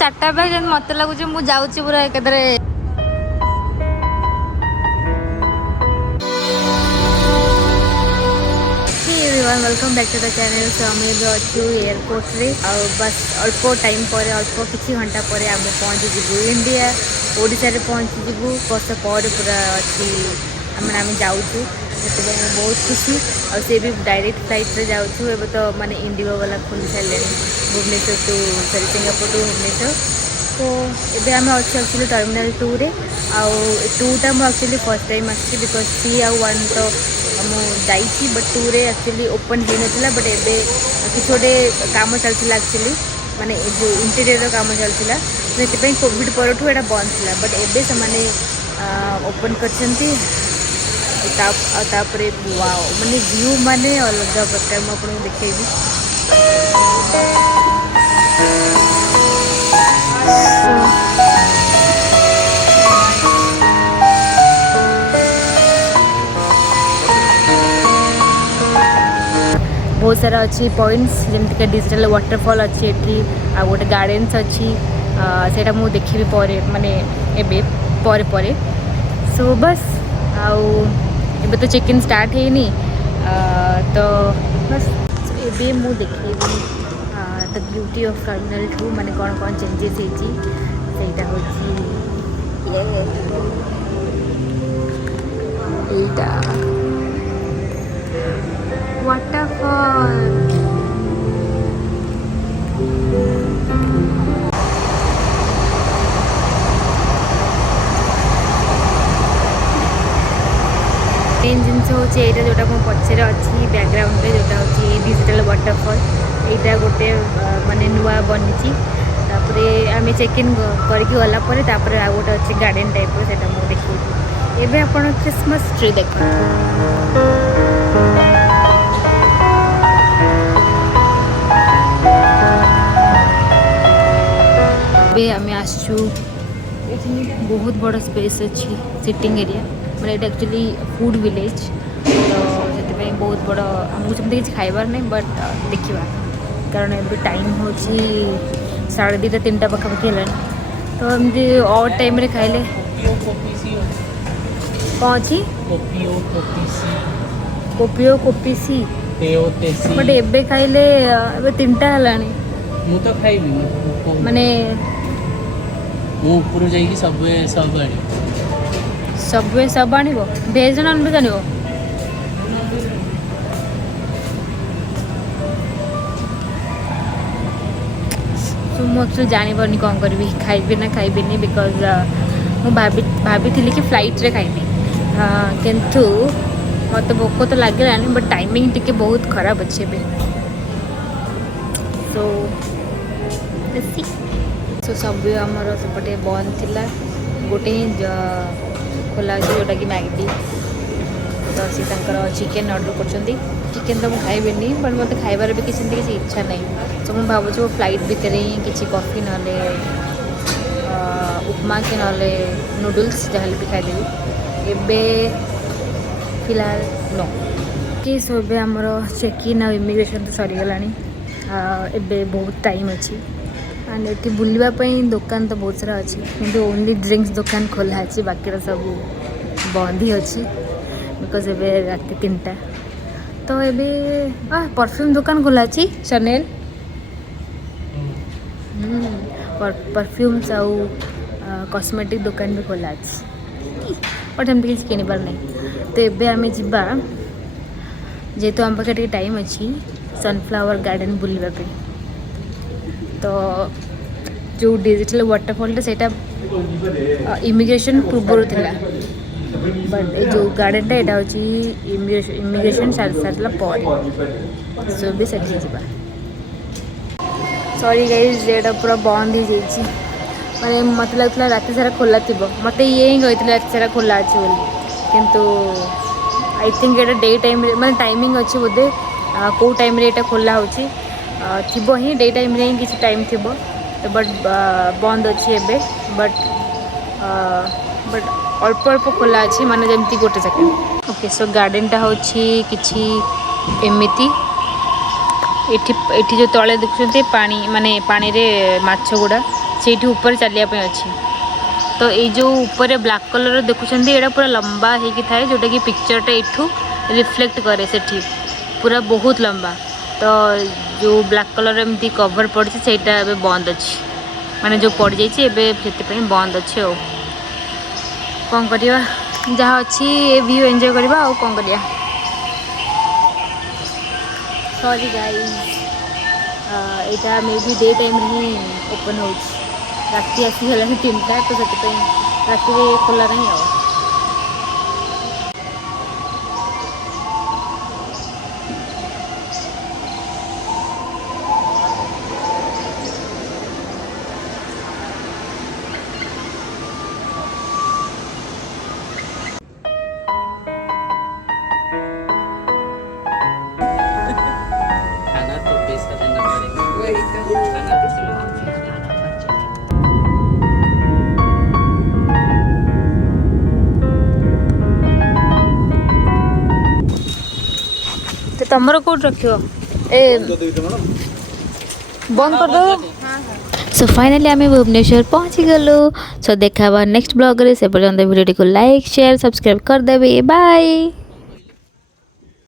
चार्टा bag मत लगुच मु जाऊँ पूरा एक welcome back to the channel. So आम अच्छु एयरपोर्ट रे बस अल्प टाइम पर अल्प किसी घंटा पर आम पहुँची जीवु इंडिया ओडिशा रे पहुँची जीवु वर्ष पर पूरा अच्छी आम जाऊँ से बहुत खुशी और से भी डायरेक्ट फ्लाइट रे जाऊँ एवं तो माने इंडिगो वाला खोली सारे Bhubaneswar to sorry Singapore to Bhubaneswar. तो ये आम अच्छे एक्चुअली टर्मिनाल 2 रे आउ 2टा मुझे एक्चुअली फर्स्ट टाइम आसी बिकज 3 आउ 1 तो मुझे बट 2 रे एक्चुअली ओपन हो नाला बट एबे किसी गोटे काम चलता एक्चुअली माने जो इंटीरियर काम चलता से कोविड पर यहाँ बंद था बट एबे से माने ओपन करछंती तापरे वाओ माने व्यू माने अलग प्रकार मुझे देखेबी। बहुत सारा अच्छी पॉइंट्स जमीक डिजिटल वाटरफॉल अच्छी एठी आ गोटे गार्डन्स अच्छी सेटा मु देखी परे माने एबे परे परे सो बस आउ एबे तो चेक इन स्टार्ट है तो बस एबे मु देखी द ब्यूटी ऑफ टर्मिनल 2 माने कौन कौन चेंजेस होता होची एटा वाटरफॉल मेन जिनस हूँ यहाँ जोटा मो पचर अच्छी बैकग्राउंड रे जोटा हूँ डिजिटल वाटरफॉल यहाँ गोटे माने नुआ बनी आम चेक इन करके गलापर आ गोटे अच्छे गार्डन टाइप से देखी एवं आप क्रिसमस ट्री देख आम आसचु बहुत बड़ स्पेस अच्छी सिटिंग एरिया मैंने ये एक्चुअली फूड विलेज तो से बहुत बड़ आमको सेमती किसी खाइबार नहीं बट देखा कारण ये टाइम हूँ 2:30 3टा पाखापाखि है तो एमती ऑड टाइम रे खाइले कौन अच्छी कोपिओ कोपीसी बट एबे खाइले एबे 3टा हलानी मु तो खाइबी माने मु ऊपर जाइए सब आनिब भेज नॉन भेज आनिब तो मुझे जानी कौन करी खाइबी ना खाइबी बिकज मुझे कि फ्लाइट रे खाइबी किंतु मत भोक तो लगे बट टाइमिंग टिके बहुत खराब अच्छे सो सो सब आमर सेपटे बंद थिला गोटे ही खोला जोटा कि मैगडी तो सी चिकेन ऑर्डर कर चिकेन तो मुझे खाइबी बट मत खाइबार भी किसी इच्छा नहीं तो मुझे भावुँ फ्लाइट भितर ही किसी कॉफी ना उपमा कि ना नूडल्स जहाँ भी खाईदेवी एबे फिलहाल नो कि सब आमर चेक इन आ इमिग्रेशन तो सरीगला एबे बहुत टाइम अच्छी एंड ये बुलवाई दुकान तो बहुत सारा अच्छी किंतु ओनली ड्रिंक्स दुकान खोला अच्छी बाकी सब बंद ही अच्छी बिकज एबे रात 3टा तो एबे परफ्यूम दुकान खोला अच्छी शनेल परफ्यूम्स आउ कॉस्मेटिक दुकान भी खोला अच्छी बट एमती किसी किनिबार नहीं तो एबे आम जा जेहेतु आम पाखे टाइम अच्छी सनफ्लावर गार्डन बुलवाई तो जो डिजिटल वाटरफॉल से इमिग्रेशन पूर्व थिला बट जो गार्डन यहाँ हूँ इमिग्रेशन सारा पर सो भी सेठी जा सॉरी गाइज जेटा पूरा बंद हो जाइए माने मत लगता रात सारा खोला थी मत ये ही कहते रात सारा खोला अच्छे बोली किंतु आई थिंक ये डे टाइम माने टाइमिंग अच्छी बोधे कौ टाइम यहाँ खोला हो थी ही डे टाइम रे किसी टाइम थी तो बट बंद अच्छी एबे बट अल्प अल्प खोला अच्छी माने जमती गोटे सेकेंड ओके सो गार्डनटा हूँ कि एमती एठी जो तले देखुं पानी माने पानी रे माछ गुड़ा से ऊपर चलिया अच्छी। तो ये जो ऊपर ब्लैक कलर देखुं ये पूरा लंबा होगी थाए जोटा कि पिक्चरटा यू रिफ्लेक्ट करे से पूरा बहुत लंबा। तो जो ब्लैक कलर एमती कवर पड़ी से बंद अच्छी माने जो पड़ जाइए बंद अच्छे। कौन करवा जहाँ अच्छी व्यू एंजॉय करवा आ कौन करवा। सॉरी गाइस यहाँ may be day time he open हो राति आसीगला 3टा तो से राति खोला नहीं आ। खाना तो पैसा देना पड़ेगा। खाना तो तो तमर कौट रखियो ए बंद कर दो। सो फाइनली आम भुवनेश्वर पहुँची गलु। सो देखा नेक्स्ट ब्लॉग रे से पर्यंत वीडियो को लाइक शेयर सब्सक्राइब कर देबे। बाय।